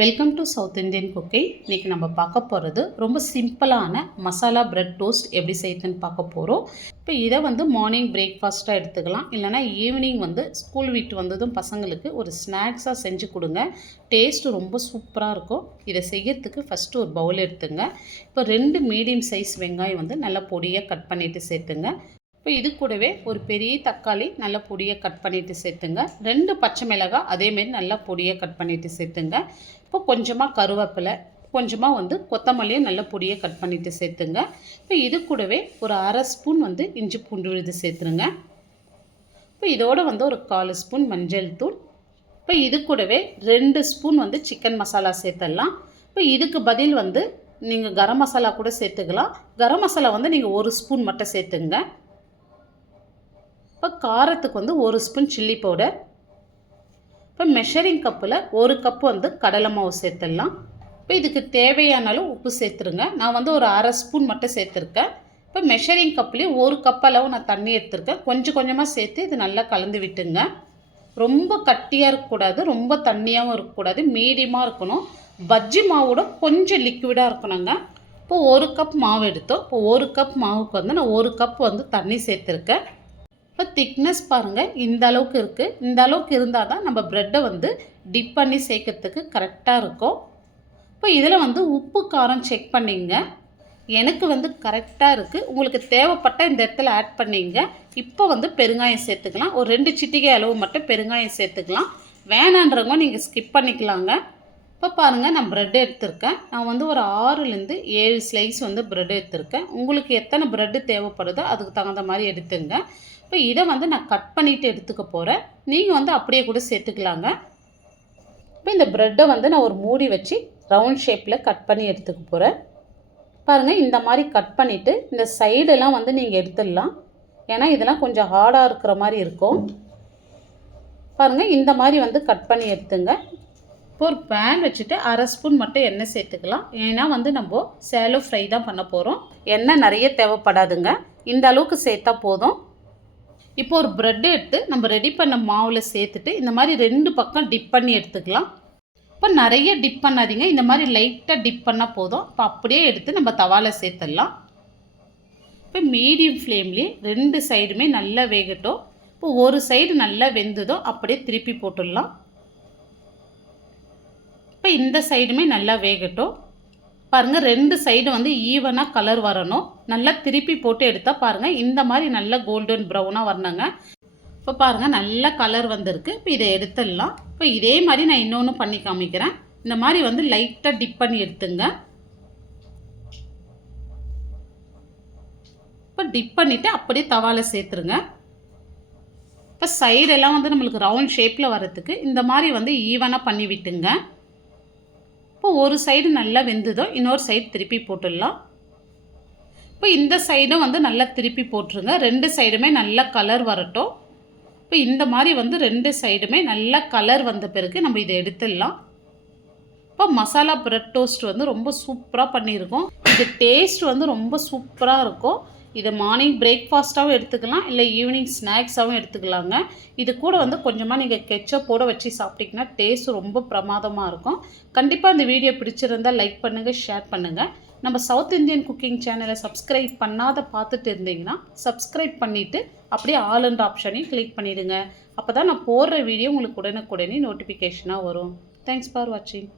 Welcome to south Indian cooking. இன்றைக்கி நம்ம பார்க்க போகிறது ரொம்ப சிம்பிளான மசாலா பிரெட் டோஸ்ட் எப்படி செய்யுதுன்னு பார்க்க போகிறோம். இப்போ இதை மார்னிங் பிரேக்ஃபாஸ்ட்டாக எடுத்துக்கலாம், இல்லைனா ஈவினிங் ஸ்கூல் விட்டு வந்ததும் பசங்களுக்கு ஒரு ஸ்நாக்ஸாக செஞ்சு கொடுங்க. டேஸ்ட்டு ரொம்ப சூப்பராக இருக்கும். இதை செய்யறதுக்கு ஃபஸ்ட்டு ஒரு பவுல் எடுத்துங்க. இப்போ 2 மீடியம் சைஸ் வெங்காயம் நல்லா பொடியாக கட் பண்ணிவிட்டு சேர்த்துங்க. இப்போ இது கூடவே ஒரு பெரிய தக்காளி நல்லா பொடியை கட் பண்ணிவிட்டு சேர்த்துங்க. 2 பச்சை மிளகாய் அதேமாரி நல்லா பொடியை கட் பண்ணிவிட்டு சேர்த்துங்க. இப்போ கொஞ்சமாக கருவேப்பிலை, கொஞ்சமாக கொத்தமல்லியும் நல்லா பொடியை கட் பண்ணிவிட்டு சேர்த்துங்க. இப்போ இது கூடவே ஒரு அரை ஸ்பூன் இஞ்சி பூண்டு விழுது சேர்த்துருங்க. இப்போ இதோட ஒரு 1/4 ஸ்பூன் மஞ்சள் தூள். இப்போ இது கூடவே 2 ஸ்பூன் சிக்கன் மசாலா சேர்த்துடலாம். இப்போ இதுக்கு பதில் நீங்கள் கரம் மசாலா கூட சேர்த்துக்கலாம். கரம் மசாலா நீங்கள் 1 ஸ்பூன் மட்டும் சேர்த்துங்க. இப்போ காரத்துக்கு 1 ஸ்பூன் சில்லி பவுடர். இப்போ மெஷரிங் கப்பில் 1 கப்பு கடலை மாவு சேர்த்துடலாம். இப்போ இதுக்கு தேவையான அளவு உப்பு சேர்த்துருங்க. நான் ஒரு அரை ஸ்பூன் மட்டும் சேர்த்துருக்கேன். இப்போ மெஷரிங் கப்லேயே 1 கப் அளவு நான் தண்ணி எடுத்துருக்கேன். கொஞ்சம் கொஞ்சமாக சேர்த்து இது நல்லா கலந்து விட்டுங்க. ரொம்ப கட்டியாக இருக்கக்கூடாது, ரொம்ப தண்ணியாகவும் இருக்கக்கூடாது, மீடியமாக இருக்கணும். பஜ்ஜி மாவோட கொஞ்சம் லிக்விடாக இருக்கணுங்க. இப்போ 1 கப் மாவு எடுத்தோம். இப்போ 1 கப் மாவுக்கு நான் 1 கப் தண்ணி சேர்த்துருக்கேன். இப்போ திக்னஸ் பாருங்கள், இந்த அளவுக்கு இருக்குது. இந்த அளவுக்கு இருந்தால் தான் நம்ம ப்ரெட்டை டிப் பண்ணி சேர்க்கறதுக்கு கரெக்டாக இருக்கும். இப்போ இதில் உப்பு காரம் செக் பண்ணிங்க. எனக்கு கரெக்டாக இருக்குது. உங்களுக்கு தேவைப்பட்ட இந்த இடத்துல ஆட் பண்ணிங்க. இப்போ பெருங்காயம் சேர்த்துக்கலாம். ஒரு 2 சிட்டிகை அளவு மட்டும் பெருங்காயம் சேர்த்துக்கலாம். வேணான்றவங்க நீங்கள் ஸ்கிப் பண்ணிக்கலாங்க. இப்போ பாருங்கள், நான் ப்ரெட் எடுத்திருக்கேன். நான் ஒரு 6லேருந்து 7 ஸ்லைஸ் ப்ரெட் எடுத்திருக்கேன். உங்களுக்கு எத்தனை ப்ரெட்டு தேவைப்படுதோ அதுக்கு தகுந்த மாதிரி எடுத்துங்க. இப்போ இதை நான் கட் பண்ணிவிட்டு எடுத்துக்க போகிறேன். நீங்கள் அப்படியே கூட சேர்த்துக்கலாங்க. இப்போ இந்த ப்ரெட்டை நான் ஒரு மூடி வச்சு ரவுண்ட் ஷேப்பில் கட் பண்ணி எடுத்துக்க போகிறேன். பாருங்கள், இந்த மாதிரி கட் பண்ணிவிட்டு இந்த சைடெல்லாம் நீங்கள் எடுத்துடலாம். ஏன்னா இதெல்லாம் கொஞ்சம் ஹார்டாக இருக்கிற மாதிரி இருக்கும். பாருங்கள், இந்த மாதிரி கட் பண்ணி எடுத்துங்க. இப்போ ஒரு பேன் வச்சுட்டு அரை ஸ்பூன் மட்டும் எண்ணெய் சேர்த்துக்கலாம். ஏன்னா நம்ம சேலோ ஃப்ரை தான் பண்ண போகிறோம். எண்ணெய் நிறைய தேவைப்படாதுங்க, இந்த அளவுக்கு சேர்த்தா போதும். இப்போ ஒரு ப்ரெட் எடுத்து நம்ம ரெடி பண்ண மாவில் சேர்த்துட்டு இந்த மாதிரி 2 பக்கம் டிப் பண்ணி எடுத்துக்கலாம். இப்போ நிறைய டிப் பண்ணாதீங்க, இந்த மாதிரி லைட்டாக டிப் பண்ணால் போதும். இப்போ அப்படியே எடுத்து நம்ம தவாவில் சேர்த்துடலாம். இப்போ மீடியம் ஃப்ளேம்லேயே 2 சைடுமே நல்லா வேகட்டும். இப்போ ஒரு சைடு நல்லா வெந்ததோ அப்படியே திருப்பி போட்டுடலாம். இப்போ இந்த சைடுமே நல்லா வேகட்டும். பாருங்கள், 2 சைடு ஈவனாக கலர் வரணும். நல்லா திருப்பி போட்டு எடுத்தால் பாருங்கள், இந்த மாதிரி நல்லா கோல்டன் ப்ரௌனாக வரணுங்க. இப்போ பாருங்கள், நல்ல கலர் வந்திருக்கு. இப்போ இதை எடுத்துடலாம். இப்போ இதே மாதிரி நான் இன்னொன்று பண்ணி காமிக்கிறேன். இந்த மாதிரி லைட்டாக டிப் பண்ணி எடுத்துங்க. இப்போ டிப் பண்ணிவிட்டு அப்படியே தவாவில் சேர்த்துருங்க. இப்போ சைடெல்லாம் நம்மளுக்கு ரவுண்ட் ஷேப்பில் வரத்துக்கு இந்த மாதிரி ஈவனாக பண்ணி விட்டுங்க. இப்போ ஒரு சைடு நல்லா வெந்ததோ இன்னொரு சைடு திருப்பி போட்டுடலாம். இப்போ இந்த சைடும் நல்லா திருப்பி போட்டுருங்க. 2 சைடுமே நல்லா கலர் வரட்டும். இப்போ இந்த மாதிரி 2 சைடுமே நல்லா கலர் வந்த பிறகு நம்ம இதை எடுத்துடலாம். இப்போ மசாலா பிரெட் டோஸ்ட் ரொம்ப சூப்பராக பண்ணியிருக்கோம். இது டேஸ்ட் ரொம்ப சூப்பராக இருக்கும். இதை மார்னிங் பிரேக்ஃபாஸ்ட்டாகவும் எடுத்துக்கலாம், இல்லை ஈவினிங் ஸ்நாக்ஸாகவும் எடுத்துக்கலாங்க. இது கூட கொஞ்சமாக நீங்கள் கெச்சப்போடு வச்சு சாப்பிட்டிங்கன்னா டேஸ்ட் ரொம்ப பிரமாதமாக இருக்கும். கண்டிப்பாக இந்த வீடியோ பிடிச்சிருந்தால் லைக் பண்ணுங்கள், ஷேர் பண்ணுங்கள். நம்ம சவுத் இந்தியன் குக்கிங் சேனலை சப்ஸ்கிரைப் பண்ணாத பார்த்துட்டு இருந்தீங்கன்னா சப்ஸ்கிரைப் பண்ணிவிட்டு அப்படியே ஆல் என்ற ஆப்ஷனையும் கிளிக் பண்ணிவிடுங்க. அப்போ தான் நான் போடுற வீடியோ உங்களுக்கு உடனுக்குடனே நோட்டிஃபிகேஷனாக வரும். தேங்க்ஸ் ஃபார் வாட்சிங்.